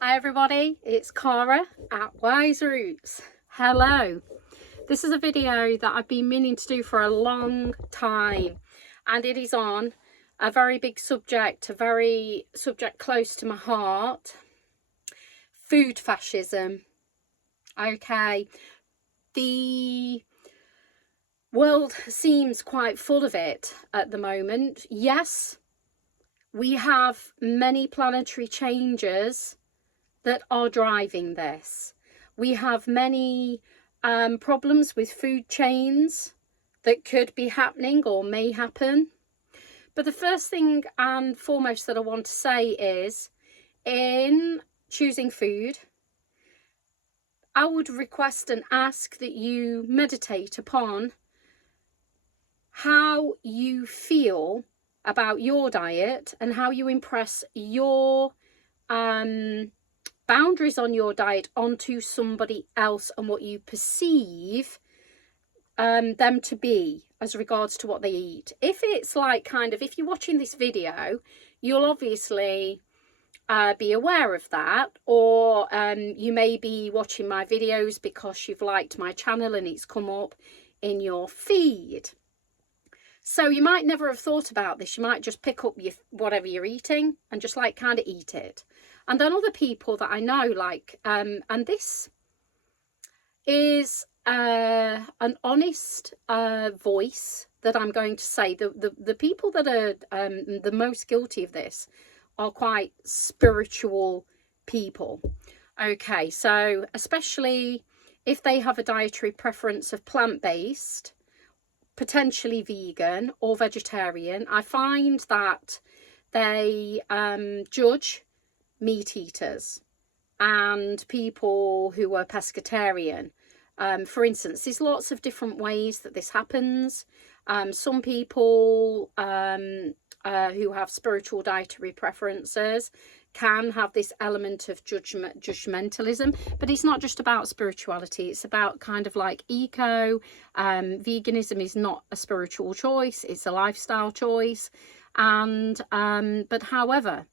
Hi everybody, it's Cara at wiseroots. Hello. This is a video that I've been meaning to do for a long time, and it is on a very big subject, a very subject close to my heart. Food fascism. Okay. The world seems quite full of it at the moment. Yes, we have many planetary changes that are driving this. We have many problems with food chains that could be happening or may happen. But the first thing and foremost that I want to say is, in choosing food, I would request and ask that you meditate upon how you feel about your diet and how you impress your boundaries on your diet onto somebody else and what you perceive them to be as regards to what they eat. If it's like if you're watching this video, you'll obviously be aware of that, or you may be watching my videos because you've liked my channel and it's come up in your feed. So you might never have thought about this. You might just pick up whatever you're eating and just kind of eat it. And then other people that I know and this is an honest voice that I'm going to say. The people that are the most guilty of this are quite spiritual people. Okay, so especially if they have a dietary preference of plant-based, potentially vegan or vegetarian, I find that they judge meat eaters and people who are pescatarian. For instance, there's lots of different ways that this happens. Some people who have spiritual dietary preferences can have this element of judgmentalism, but it's not just about spirituality. It's about eco. Veganism is not a spiritual choice, it's a lifestyle choice. And but however,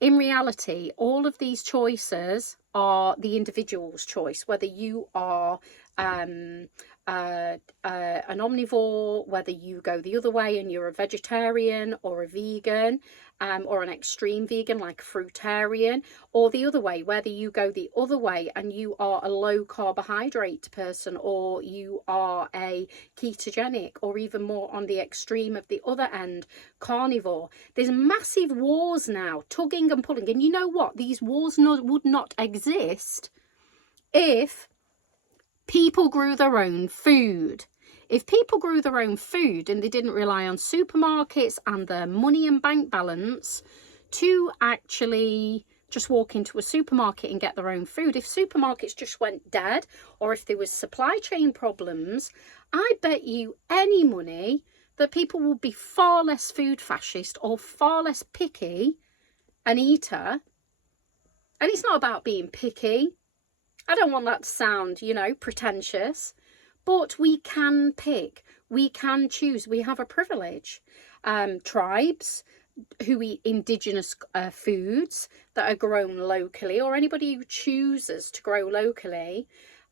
in reality, all of these choices are the individual's choice, whether you are an omnivore, whether you go the other way and you're a vegetarian or a vegan, or an extreme vegan like a fruitarian, or the other way, whether you go the other way and you are a low carbohydrate person, or you are a ketogenic, or even more on the extreme of the other end, carnivore. There's massive wars now, tugging and pulling. And you know what? These wars would not exist if people grew their own food. If people grew their own food and they didn't rely on supermarkets and their money and bank balance to actually just walk into a supermarket and get their own food, if supermarkets just went dead, or if there was supply chain problems, I bet you any money that people would be far less food fascist or far less picky an eater. And it's not about being picky. I don't want that to sound, pretentious, but we can pick, we can choose, we have a privilege. Tribes who eat indigenous foods that are grown locally, or anybody who chooses to grow locally,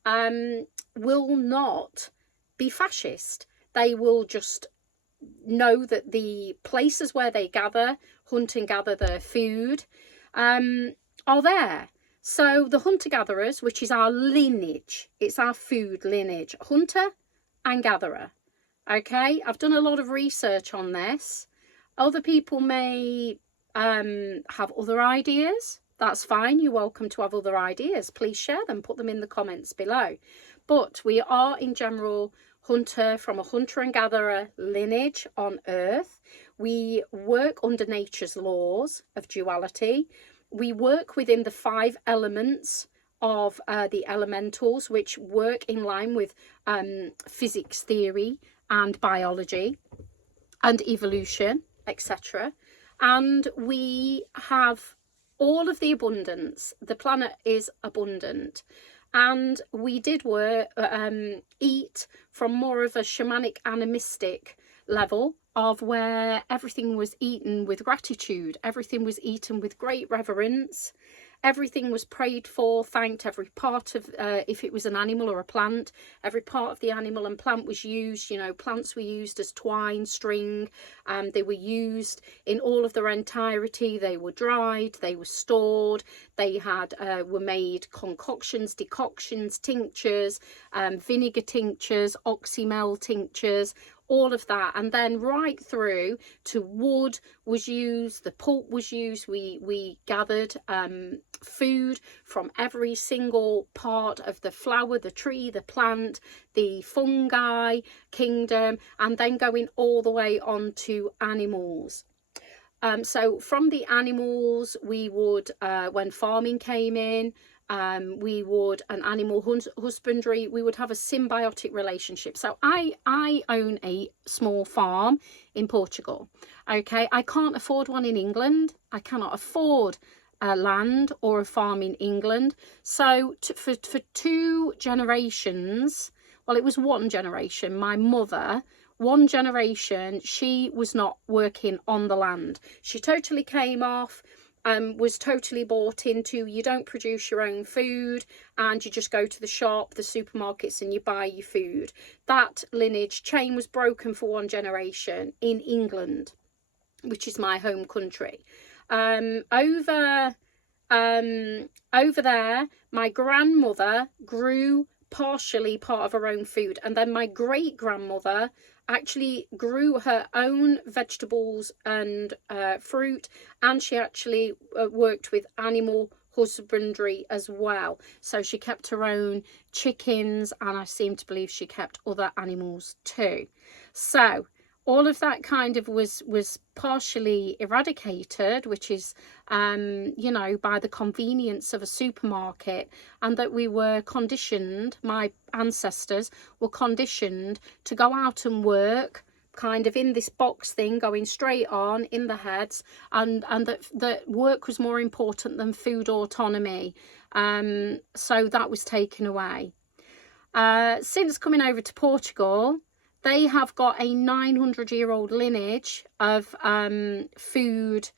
will not be fascist. They will just know that the places where they hunt and gather their food, are there. So the hunter-gatherers, which is our lineage, it's our food lineage, hunter and gatherer. Okay, I've done a lot of research on this. Other people may have other ideas. That's fine. You're welcome to have other ideas. Please share them, put them in the comments below. But we are in general from a hunter and gatherer lineage on earth. We work under nature's laws of duality. We work within the 5 elements of the elementals, which work in line with physics theory and biology and evolution, etc. And we have all of the abundance. The planet is abundant. And we did eat from more of a shamanic animistic level of where everything was eaten with gratitude, everything was eaten with great reverence, everything was prayed for, thanked, every part of, if it was an animal or a plant, every part of the animal and plant was used. You know, plants were used as twine, string, they were used in all of their entirety, they were dried, they were stored, they had were made concoctions, decoctions, tinctures, vinegar tinctures, oxymel tinctures, all of that. And then right through to wood was used, the pulp was used. We gathered food from every single part of the flower, the tree, the plant, the fungi kingdom, and then going all the way on to animals. So from the animals, we would, when farming came in, we would, an animal husbandry, we would have a symbiotic relationship. So I own a small farm in Portugal. Okay, I can't afford one in England. I cannot afford land or a farm in England. So for 2 generations, well, it was 1 generation, my mother, 1 generation, she was not working on the land. She totally came off, was totally bought into, you don't produce your own food and you just go to the shop, the supermarkets, and you buy your food. That lineage chain was broken for 1 generation in England, which is my home country. Over there, my grandmother grew partially part of her own food, and then my great grandmother actually grew her own vegetables and fruit, and she actually worked with animal husbandry as well. So she kept her own chickens, and I seem to believe she kept other animals too. So all of that kind of was partially eradicated, which is, you know, by the convenience of a supermarket, and that we were conditioned, my ancestors were conditioned to go out and work kind of in this box thing, going straight on in the heads, and that work was more important than food autonomy. So that was taken away. Since coming over to Portugal, they have got a 900-year-old lineage of food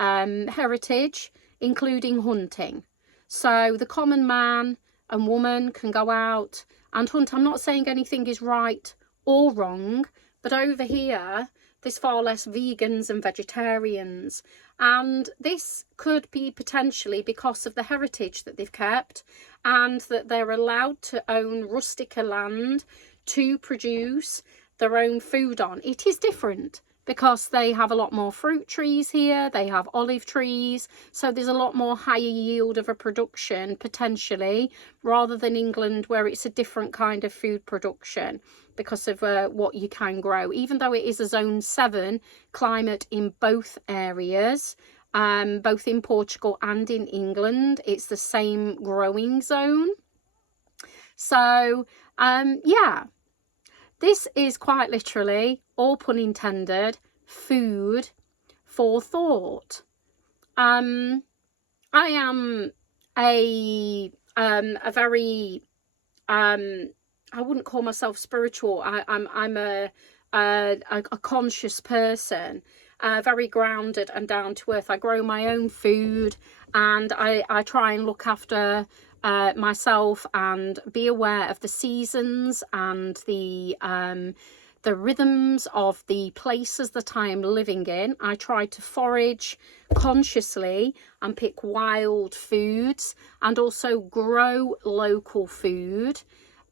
heritage, including hunting. So the common man and woman can go out and hunt. I'm not saying anything is right or wrong, but over here there's far less vegans and vegetarians, and this could be potentially because of the heritage that they've kept, and that they're allowed to own rusticer land to produce their own food on. It is different because they have a lot more fruit trees here, they have olive trees, so there's a lot more higher yield of a production potentially, rather than England where it's a different kind of food production because of what you can grow. Even though it is a zone 7 climate in both areas, both in Portugal and in England, it's the same growing zone. So yeah, this is quite literally, all pun intended, food for thought. I am a very I wouldn't call myself spiritual. I'm a conscious person, very grounded and down to earth. I grow my own food, and I try and look after myself and be aware of the seasons and the rhythms of the places that I am living in. I try to forage consciously and pick wild foods, and also grow local food,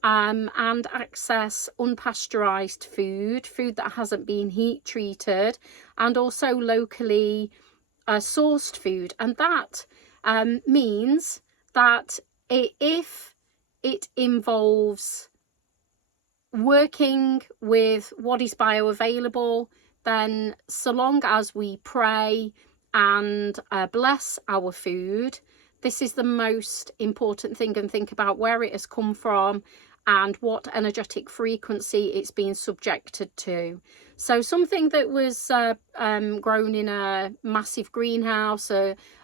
and access unpasteurized food that hasn't been heat treated, and also locally sourced food. And that means that if it involves working with what is bioavailable, then so long as we pray and bless our food, this is the most important thing, and think about where it has come from and what energetic frequency it's been subjected to. So something that was grown in a massive greenhouse,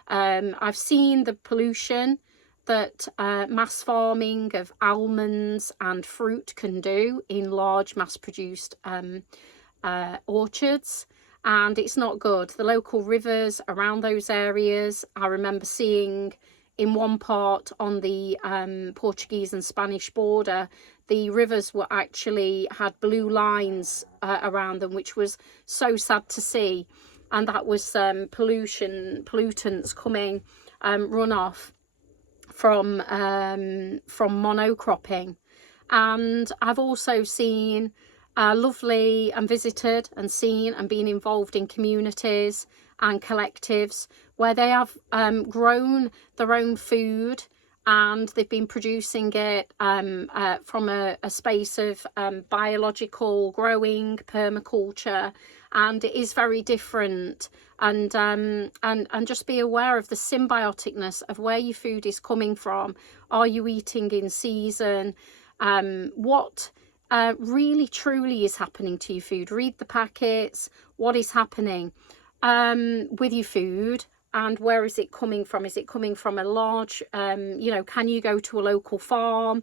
I've seen the pollution that mass farming of almonds and fruit can do in large mass produced orchards, and it's not good. The local rivers around those areas, I remember seeing in one part on the Portuguese and Spanish border, the rivers were actually had blue lines around them, which was so sad to see. And that was pollutants coming, runoff from monocropping. And I've also seen lovely and visited and seen and been involved in communities and collectives where they have grown their own food, and they've been producing it from a space of biological growing, permaculture, and it is very different. And just be aware of the symbioticness of where your food is coming from. Are you eating in season? What really truly is happening to your food? Read the packets. What is happening with your food? And where is it coming from? Is it coming from a large, you know, can you go to a local farm?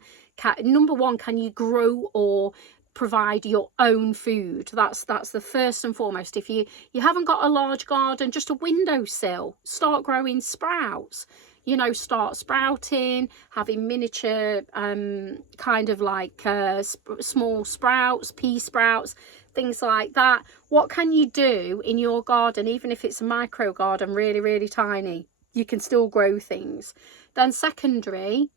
Number one, can you grow or provide your own food? That's the first and foremost. If you haven't got a large garden, just a windowsill, start growing sprouts. You know, start sprouting, having miniature kind of like small sprouts, pea sprouts, things like that. What can you do in your garden, even if it's a micro garden, really, really tiny? You can still grow things. Then secondary,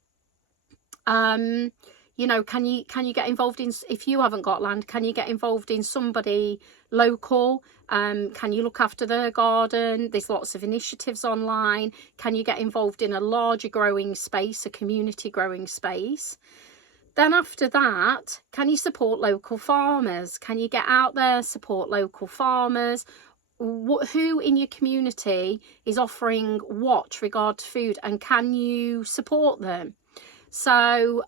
you know, can you get involved in, if you haven't got land, can you get involved in somebody local? Can you look after their garden? There's lots of initiatives online. Can you get involved in a larger growing space, a community growing space? Then after that, can you support local farmers? Can you get out there, support local farmers? Who in your community is offering what regard to food, and can you support them? So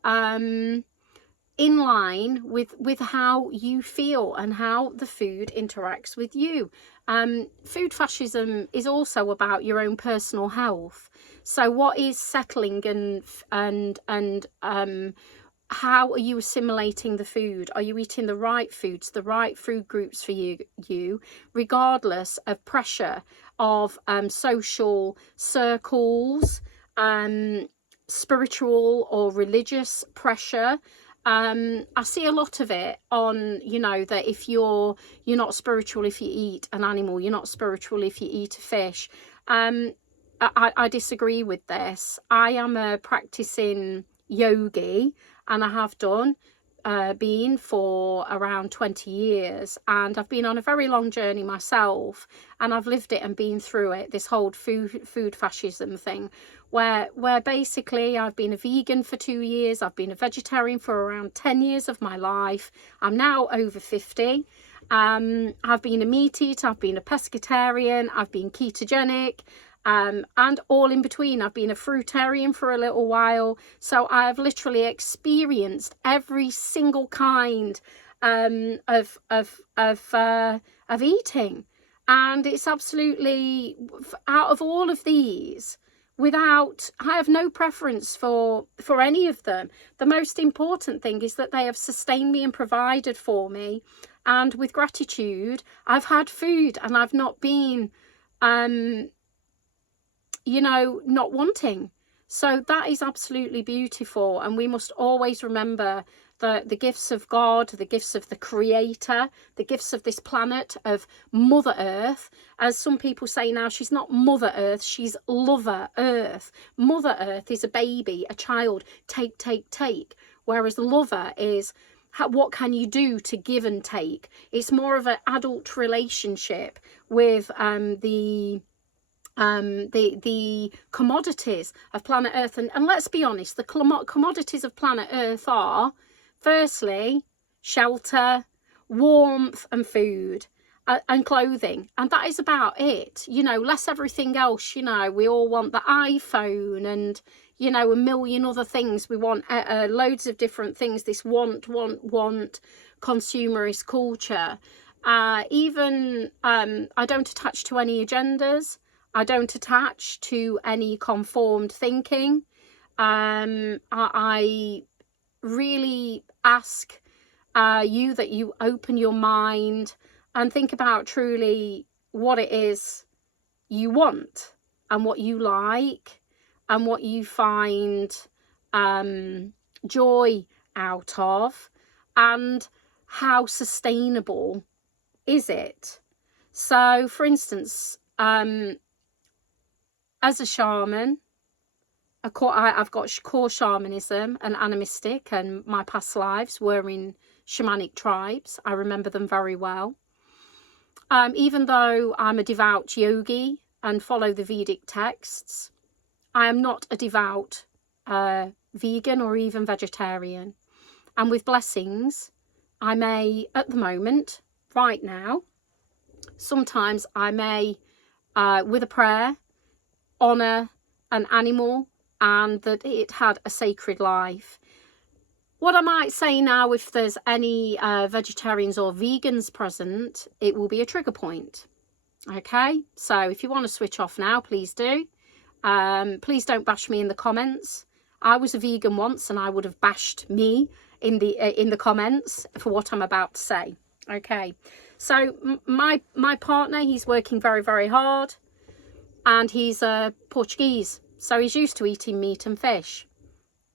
in line with how you feel and how the food interacts with you. Food fascism is also about your own personal health. So what is settling, and how are you assimilating the food? Are you eating the right foods, the right food groups for you, regardless of pressure of social circles, spiritual or religious pressure? I see a lot of it on, you know, that if you're not spiritual if you eat an animal, you're not spiritual if you eat a fish. I disagree with this. I am a practicing yogi, and I have been for around 20 years, and I've been on a very long journey myself, and I've lived it and been through it, this whole food fascism thing, where basically I've been a vegan for 2 years, I've been a vegetarian for around 10 years of my life. I'm now over 50. I've been a meat eater, I've been a pescatarian, I've been ketogenic, and all in between. I've been a fruitarian for a little while. So I've literally experienced every single kind of eating, and it's absolutely, out of all of these, I have no preference for any of them. The most important thing is that they have sustained me and provided for me, and with gratitude I've had food, and I've not been you know, not wanting. So that is absolutely beautiful, and we must always remember the gifts of God, the gifts of the Creator, the gifts of this planet, of Mother Earth. As some people say now, she's not Mother Earth, she's Lover Earth. Mother Earth is a baby, a child, take, whereas Lover is, what can you do to give and take? It's more of an adult relationship with the commodities of planet Earth. And let's be honest, the commodities of planet Earth are, firstly, shelter, warmth and food, and clothing, and that is about it. You know, less everything else. You know, we all want the iPhone and, you know, a million other things. We want loads of different things, this want consumerist culture. Even I don't attach to any agendas. I don't attach to any conformed thinking. I really ask you that you open your mind and think about truly what it is you want and what you like and what you find joy out of, and how sustainable is it. So for instance, as a shaman, I've got core shamanism and animistic, and my past lives were in shamanic tribes. I remember them very well. Even though I'm a devout yogi and follow the Vedic texts, I am not a devout vegan or even vegetarian. And with blessings, I may, at the moment, right now, sometimes I may, with a prayer, honour an animal and that it had a sacred life. What I might say now, if there's any vegetarians or vegans present, it will be a trigger point. Okay, so if you want to switch off now, please do. Please don't bash me in the comments. I was a vegan once and I would have bashed me in the comments for what I'm about to say. Okay, so my partner, he's working very, very hard, and he's Portuguese, so he's used to eating meat and fish.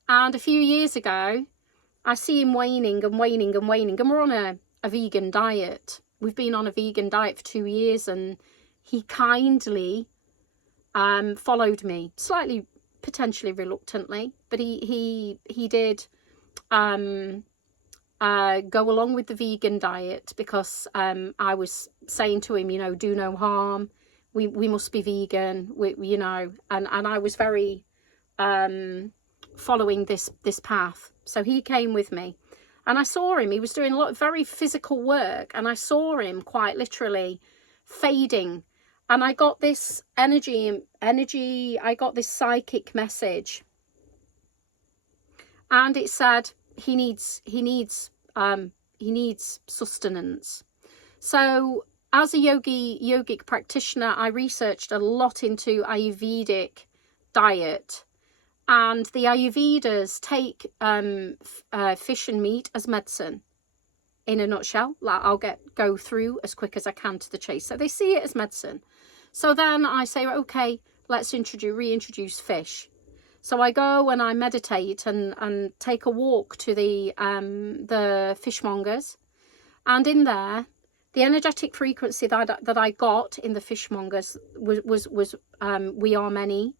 And a few years ago, I see him waning and waning and waning, and we're on a vegan diet. We've been on a vegan diet for 2 years, and he kindly followed me, slightly, potentially reluctantly, but he did go along with the vegan diet, because I was saying to him, you know, do no harm. We must be vegan, you know, and I was very following this path. So he came with me, and I saw him. He was doing a lot of very physical work, and I saw him quite literally fading. And I got this energy. I got this psychic message, and it said he needs sustenance. So as a yogic practitioner, I researched a lot into Ayurvedic diet, and the Ayurvedas take fish and meat as medicine. In a nutshell, I'll go through as quick as I can to the chase. So they see it as medicine. So then I say, okay, let's reintroduce fish. So I go and I meditate and take a walk to the fishmongers, and in there, the energetic frequency that I got in the fishmongers was we are many,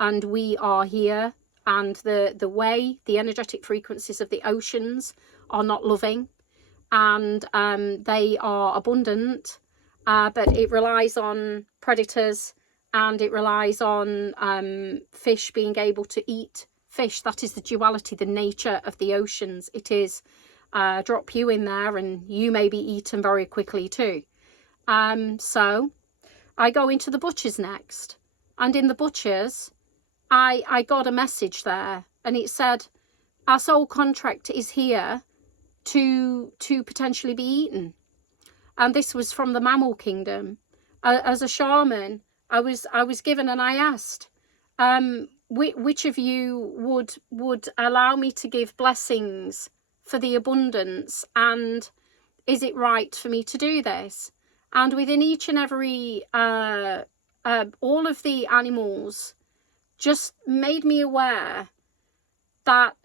and we are here, and the energetic frequencies of the oceans are not loving, and they are abundant, but it relies on predators, and it relies on fish being able to eat fish. That is the duality, the nature of the oceans. It is drop you in there and you may be eaten very quickly too. So I go into the butchers next, and in the butchers I got a message there, and it said our soul contract is here to potentially be eaten. And this was from the mammal kingdom. As a shaman, I was given, and I asked, which of you would allow me to give blessings for the abundance, and is it right for me to do this? And within each and every all of the animals just made me aware that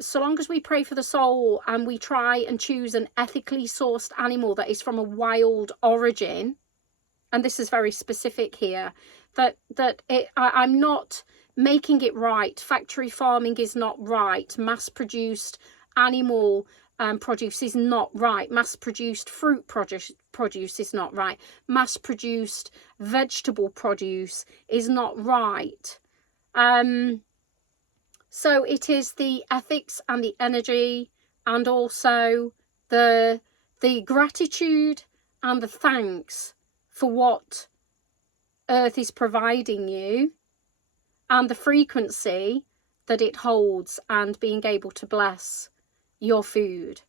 so long as we pray for the soul and we try and choose an ethically sourced animal that is from a wild origin, and this is very specific here, I'm not making it right. Factory farming is not right. Mass-produced animal produce is not right. Mass-produced fruit produce is not right. Mass-produced vegetable produce is not right. So it is the ethics and the energy, and also the gratitude and the thanks for what Earth is providing you, and the frequency that it holds, and being able to bless your food.